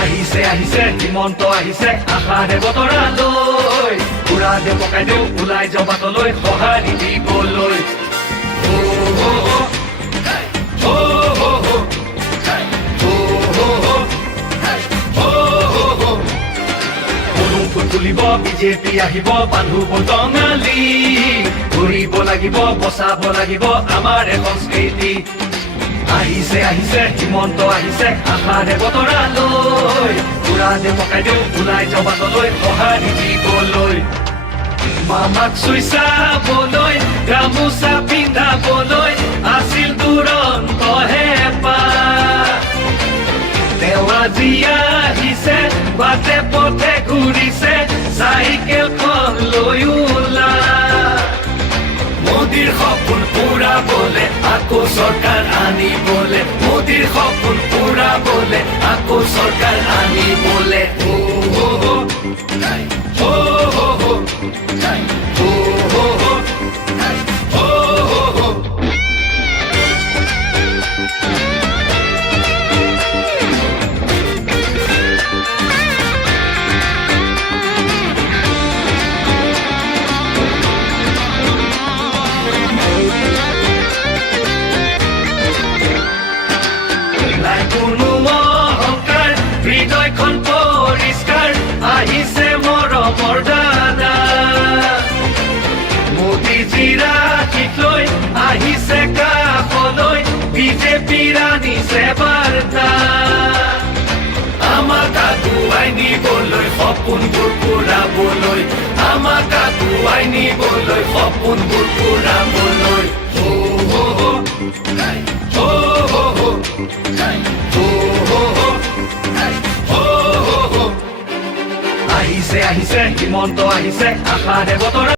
আহিছে আহিছে হিমন্ত আহিছে আশাৰে বতৰালৈ উৰা দে পকাই দিওঁ ওলাই যাওঁ বাটলৈ সঁহাৰি দিবলৈ তুলিব বিজেপি আহিব বান্ধু বঙালী ঘূৰিব লাগিব বচাব লাগিব আমাৰ সংস্কৃতি আহিছে আহিছে হিমন্ত আহিছে আশাৰে বতৰালৈ উৰা দে পকাই দিওঁ ওলাই যাওঁ বাটলৈ সঁহাৰি দিবলৈ মামাক চুই চাবলৈ গামোচা পিন্ধাবলৈ আছিল দুৰন্ত হেঁপাহ তেওঁ আজি আহিছে বাটে পথে ঘূৰিছে চাইকেলখন লৈ ওলা মোদীৰ সপোন পুৰাবলে আকৌ চৰকাৰ আনিবলে মোদীৰ সপোন পুৰাবলে আকৌ চৰকাৰ আনিবলে হৃদয়খন পৰিষ্কাৰ আহিছে মৰমৰ দাদা মোদীজীৰ আশীষ লৈ আহিছে কাষলৈ বিজেপিৰ আনিছে বাৰ্তা আমাক আগুৱাই নিবলৈ সপোনবোৰ পুৰাবলৈ আমাক আগুৱাই নিবলৈ সপোনবোৰ পুৰাবলৈ আহিছে আহিছে হিমন্ত আহিছে আশাৰে বতৰা